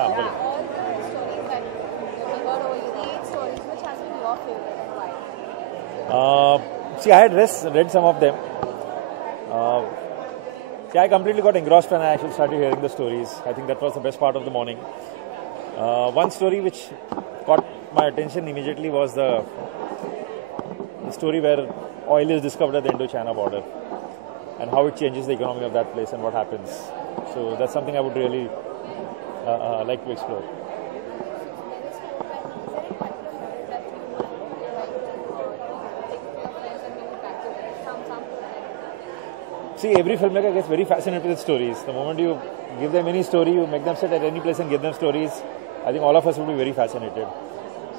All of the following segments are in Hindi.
बोलो। All the stories that we heard over you, the 8 stories, which has been your favorite and why? See, I had read some of them. Yeah, I completely got engrossed when I actually started hearing the stories. I think that was the best part of the morning. One story which caught my attention immediately was the story where oil is discovered at the Indo-China border and how it changes the economy of that place and what happens. So that's something I would really like to explore. See, every filmmaker gets very fascinated with stories. The moment you give them any story, you make them sit at any place and give them stories, I think all of us would be very fascinated.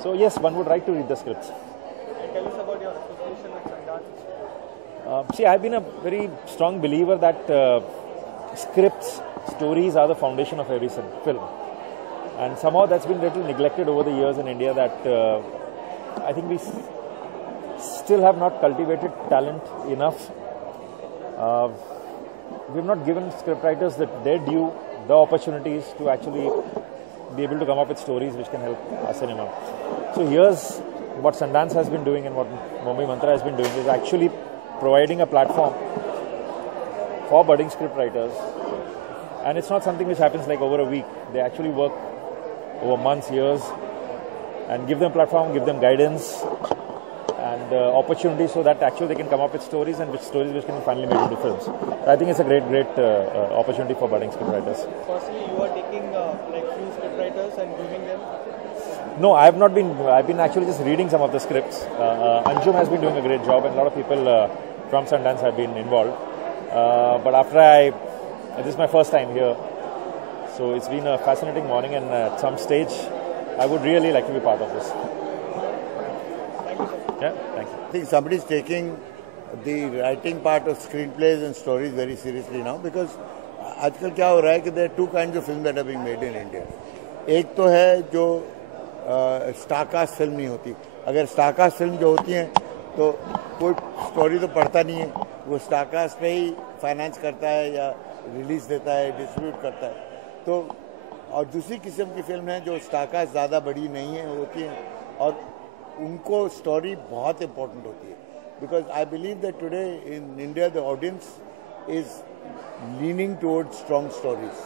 So yes, one would like to read the scripts. Tell us about your association with Sundance. See, I've been a very strong believer that scripts, stories are the foundation of every film. And somehow that's been a little neglected over the years in India that I think we still have not cultivated talent enough. We have not given scriptwriters their due, the opportunities to actually be able to come up with stories which can help our cinema. So here's what Sundance has been doing and what Mumbai Mantra has been doing is actually providing a platform for budding scriptwriters. And it's not something which happens like over a week. They actually work over months, years, and give them platform, give them guidance and opportunities so that actually they can come up with stories and stories which can be finally made into films. I think it's a great opportunity for budding scriptwriters. Firstly, you are taking like few scriptwriters and giving them. No, I have not been. I've been actually just reading some of the scripts. Anjum has been doing a great job, and a lot of people from Sundance have been involved. But after this is my first time here, so it's been a fascinating morning, and at some stage, I would really like to be part of this. Thank you, sir. Yeah, thank you. I think somebody is taking the writing part of screenplays and stories very seriously now because आजकल क्या हो रहा है कि there are two kinds of films that are being made in India. एक तो है जो स्टारकास्ट फिल्म नहीं होती. अगर स्टारकास्ट फिल्म जो होती हैं तो कोई स्टोरी तो पढ़ता नहीं है, वो स्टारकास्ट पे ही फाइनेंस करता है या रिलीज देता है, डिस्ट्रीब्यूट करता है. तो और दूसरी किस्म की फिल्म है जो स्टारकास्ट ज़्यादा बड़ी नहीं है होती हैं और उनको स्टोरी बहुत इम्पोर्टेंट होती है. Because I believe that today in India the audience is leaning towards strong stories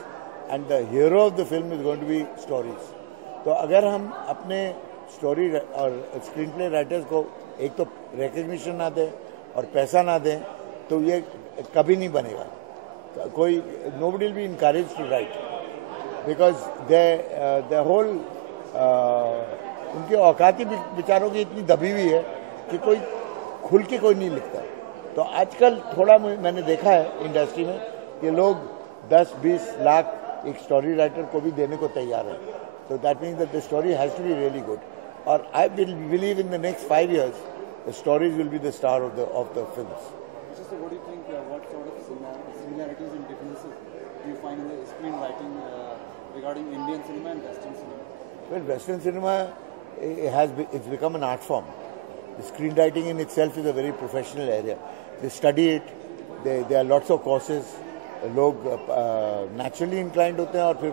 and the hero of the film is going to be stories. तो अगर हम अपने स्टोरी और स्क्रीन प्ले राइटर्स को एक तो रिकग्निशन ना दें और पैसा ना दें तो ये कभी नहीं बनेगा. कोई nobody will be encouraged to write because the whole उनकी औकाती बेचारों की इतनी दबी हुई है कि कोई खुल के कोई नहीं लिखता. तो आजकल थोड़ा मैंने देखा है इंडस्ट्री में कि लोग 10-20 लाख एक स्टोरी राइटर को भी देने को तैयार है. तो that means that the story has to be really good. और I will believe in the next 5 years the stories will be the star of the films. So what do you think, what sort of similarities and differences do you find in the screenwriting regarding Indian cinema and Western cinema? Well, Western cinema it's become an art form. The screenwriting in itself is a very professional area. They study it. There are lots of courses. लोग naturally inclined होते हैं और फिर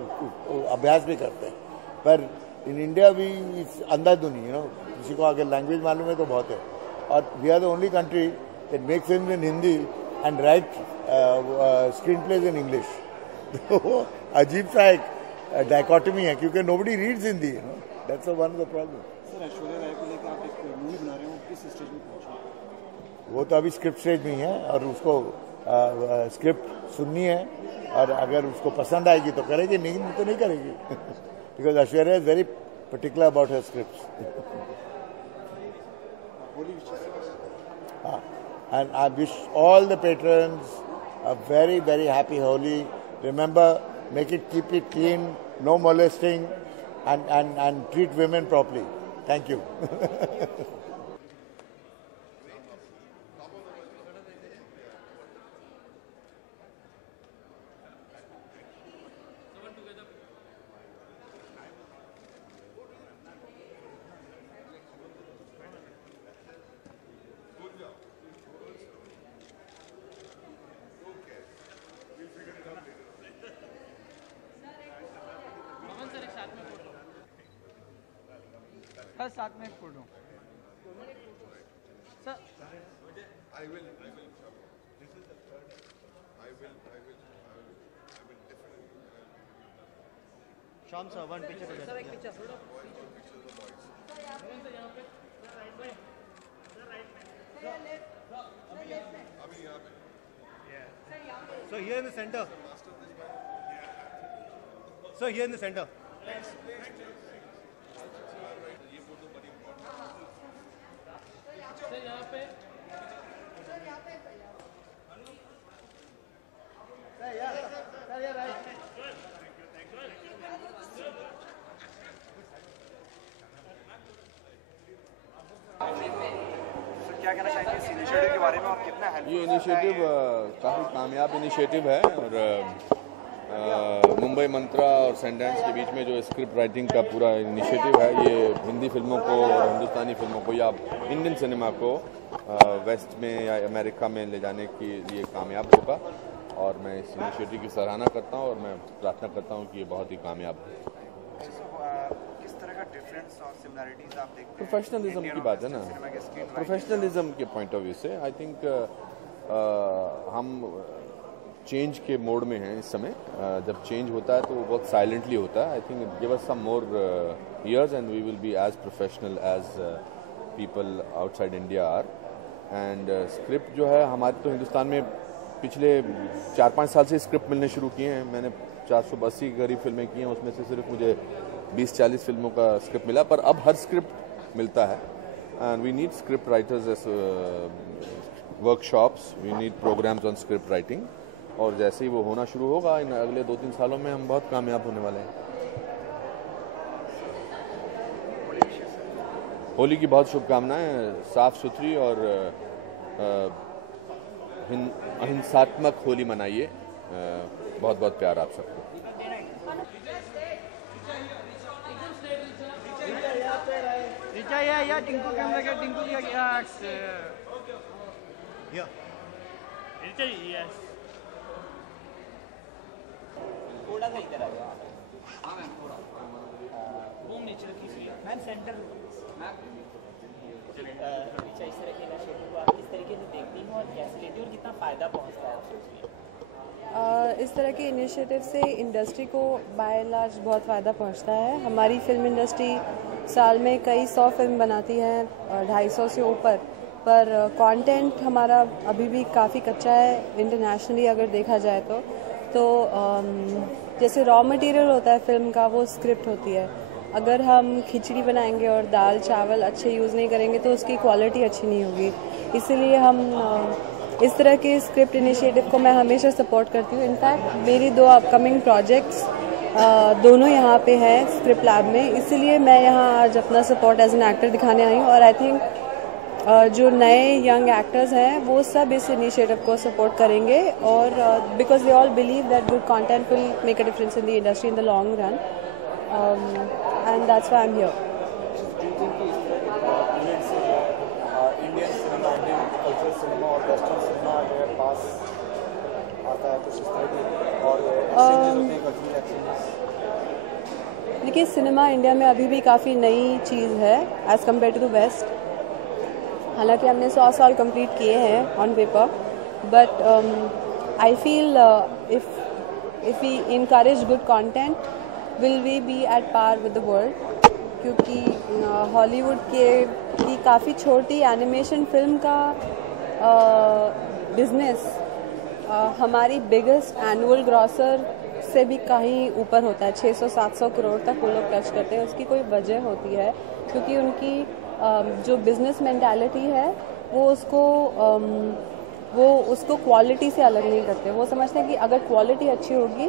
अभ्यास भी करते हैं. पर in India we it's अंधाधुनी, किसी को अगर लैंग्वेज मालूम है तो बहुत है. और we are the only country that make films in Hindi and write screenplays in English. तो अजीब सा एक dichotomy है क्योंकि nobody reads Hindi. That's one of the problems. Sir Aishwarya Rai को लेकर आप एक मूवी बना रहे हो, किस स्टेज में पहुंचे? वो तो अभी स्क्रिप्ट स्टेज में ही है और उसको स्क्रिप्ट सुननी है और अगर उसको पसंद आएगी तो करेगी, नहीं तो नहीं करेगी. Because Aishwarya is very particular about her script. And I wish all the patrons a very, very happy Holi. Remember, keep it clean, no molesting, and treat women properly. Thank you. Sir, sir साथ में एक photo sir I will this is the third I will definitely शाम सर वन पिक्चर सर एक picture So here in the center. So here in the center. क्या कहना चाहेंगे इस इनिशिएटिव के बारे में और कितना हेल्प ये इनिशिएटिव काफ़ी कामयाब इनिशिएटिव है और मुंबई मंत्रा और सैंडेंस के बीच में जो स्क्रिप्ट राइटिंग का पूरा इनिशिएटिव है ये हिंदी फिल्मों को और हिंदुस्तानी फिल्मों को या इंडियन सिनेमा को वेस्ट में या अमेरिका में ले जाने के लिए कामयाब होगा और मैं इस इनिशिएटिव की सराहना करता हूँ और मैं प्रार्थना करता हूँ कि ये बहुत ही कामयाब हो। किस तरह का डिफरेंस और सिमिलरिटीज आप देखते हैं प्रोफेशनलिज्म की बात है ना, प्रोफेशनलिज्म के पॉइंट ऑफ व्यू से आई थिंक हम चेंज के मोड में हैं इस समय। जब चेंज होता है तो वो बहुत साइलेंटली होता है। I think give us some more years and we will be as professional as people outside India are. And script जो है हमारे तो हिंदुस्तान में पिछले 4-5 साल से स्क्रिप्ट मिलने शुरू किए हैं। मैंने 480 के करीब फिल्में की हैं, उसमें से सिर्फ मुझे 20-40 फिल्मों का स्क्रिप्ट मिला, पर अब हर स्क्रिप्ट मिलता है। And we need script writers as workshops, we need programmes on script writing और जैसे ही वो होना शुरू होगा इन अगले 2-3 सालों में हम बहुत कामयाब होने वाले हैं। होली की बहुत शुभकामनाएं। साफ सुथरी और अहिंसात्मक होली मनाइए। बहुत बहुत प्यार आप सबको। या टिंकू कैमरा के टिंकू क्या या थोड़ा सा इधर आ जाओ। हाँ मैम थोड़ा होम नेचर कीजिए मैम सेंटर अच्छा इस तरह के इनिशिएटिव को आप किस तरीके से देखती हो और कैसे लेती हो और कितना फ़ायदा पहुंचता है आप सोचिए? इस तरह के इनिशिएटिव से इंडस्ट्री को बाय लार्ज बहुत फ़ायदा पहुंचता है। हमारी फिल्म इंडस्ट्री साल में कई 100 फिल्म बनाती है, 250 से ऊपर, पर कंटेंट हमारा अभी भी काफ़ी कच्चा है इंटरनेशनली अगर देखा जाए तो जैसे रॉ मटेरियल होता है फिल्म का वो स्क्रिप्ट होती है। अगर हम खिचड़ी बनाएंगे और दाल चावल अच्छे यूज़ नहीं करेंगे तो उसकी क्वालिटी अच्छी नहीं होगी। इसीलिए हम इस तरह के स्क्रिप्ट इनिशिएटिव को मैं हमेशा सपोर्ट करती हूँ। इनफैक्ट मेरी 2 अपकमिंग प्रोजेक्ट्स दोनों यहाँ पे हैं स्क्रिप्ट लैब में, इसीलिए मैं यहाँ आज अपना सपोर्ट एज एन एक्टर दिखाने आई हूँ। और आई थिंक जो नए यंग एक्टर्स हैं वो सब इस इनिशिएटिव को सपोर्ट करेंगे और because they all believe that good content will make a difference in the industry in the long run and that's why I am here. Indian cinema, Indian cultural cinema और वेस्टर्न सिनेमा अगर पास आता है तो इस तरह की और एक्सचेंजेस होते हैं, कल्चरल एक्सचेंजेस। देखिए सिनेमा इंडिया में अभी भी काफ़ी नई चीज़ है as compare to the west. हालांकि हमने 100 साल कंप्लीट किए हैं on paper, but I feel if we encourage good content will we be at par with the world. क्योंकि हॉलीवुड की काफ़ी छोटी एनिमेशन फिल्म का बिजनेस हमारी बिगेस्ट एनुअल ग्रॉसर से भी कहीं ऊपर होता है। 600-700 करोड़ तक वो लोग टच करते हैं। उसकी कोई वजह होती है क्योंकि उनकी जो बिज़नेस मेंटालिटी है वो उसको क्वालिटी से अलग नहीं करते। वो समझते हैं कि अगर क्वालिटी अच्छी होगी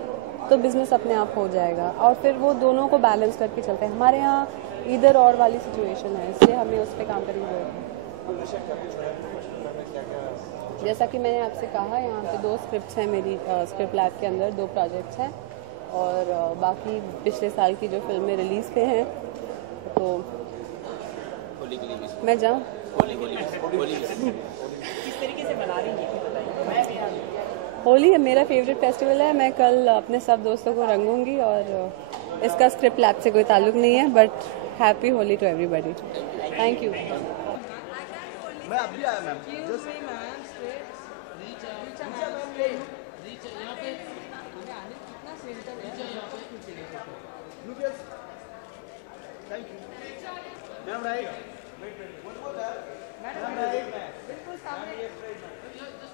तो बिज़नेस अपने आप हो जाएगा और फिर वो दोनों को बैलेंस करके चलते हैं। हमारे यहाँ इधर और वाली सिचुएशन है, इसलिए हमें उस पर काम करनी पड़ेगी। जैसा कि मैंने आपसे कहा, यहाँ पे 2 स्क्रिप्ट्स हैं मेरी स्क्रिप्ट लैब के अंदर, 2 प्रोजेक्ट्स हैं और बाकी पिछले साल की जो फिल्में रिलीज़ पे हैं। तो मैं जाऊँ किस तरीके से मना रही है? होली है मेरा फेवरेट फेस्टिवल है। मैं कल अपने सब दोस्तों को रंगूंगी और इसका स्क्रिप्ट लैब से कोई ताल्लुक नहीं है, but happy Holi to everybody. Thank you. मैं अभी आया ma'am. Thank you ma'am. Right. Ma'am right. बिल्कुल सामने।